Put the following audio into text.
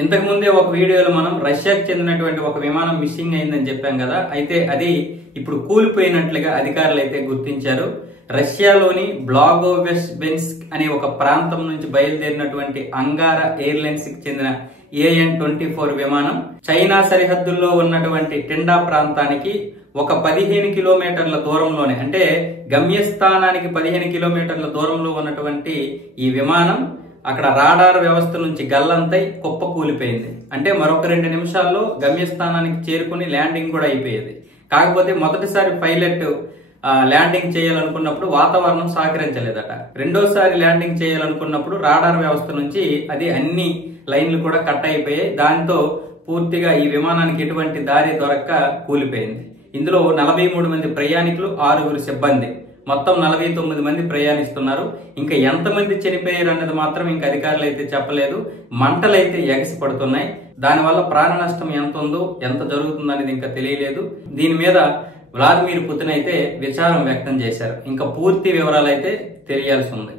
ఇంతకు ముందే ఒక వీడియోలో మనం రష్యాకు చెందినటువంటి ఒక విమానం మిస్సింగ్ అయిందని చెప్పాం కదా. అయితే అది ఇప్పుడు కూలిపోయినట్లుగా అధికారులు అయితే గుర్తించారు. రష్యాలోని బ్లాగోవెస్ట్బెన్స్క్ అనే ఒక ప్రాంతం నుంచి బయలుదేరినటువంటి అంగారా ఎయిర్లైన్స్ కి చెందిన AN-24 విమానం చైనా సరిహద్దుల్లో ఉన్నటువంటి టిండా ప్రాంతానికి ఒక 15 కిలోమీటర్ల దూరంలోనే, అంటే గమ్యస్థానానికి 15 కిలోమీటర్ల దూరంలో ఉన్నటువంటి ఈ విమానం అక్కడ రాడార్ వ్యవస్థ నుంచి గల్లంతై కుప్ప కూలిపోయింది. అంటే మరొక 2 నిమిషాల్లో గమ్యస్థానానికి చేరుకుని ల్యాండింగ్ కూడా అయిపోయేది. కాకపోతే మొదటిసారి పైలట్ ల్యాండింగ్ చేయాలనుకున్నప్పుడు వాతావరణం సహకరించలేదట. రెండోసారి ల్యాండింగ్ చేయాలనుకున్నప్పుడు రాడార్ వ్యవస్థ నుంచి అది అన్ని లైన్లు కూడా కట్ అయిపోయాయి. దాంతో పూర్తిగా ఈ విమానానికి ఎటువంటి దారి దొరక్క కూలిపోయింది. ఇందులో 43 మంది ప్రయాణికులు, 6 సిబ్బంది, మొత్తం 49 మంది ప్రయాణిస్తున్నారు. ఇంకా ఎంతమంది చనిపోయారు అన్నది మాత్రం ఇంకా అధికారులు అయితే చెప్పలేదు. మంటలైతే ఎగసి పడుతున్నాయి. దానివల్ల ప్రాణ నష్టం ఎంత ఉందో, ఎంత జరుగుతుందో అనేది ఇంకా తెలియలేదు. దీని మీద వ్లాదిమిర్ పుతిన్ అయితే విచారం వ్యక్తం చేశారు. ఇంకా పూర్తి వివరాలు అయితే తెలియాల్సి ఉంది.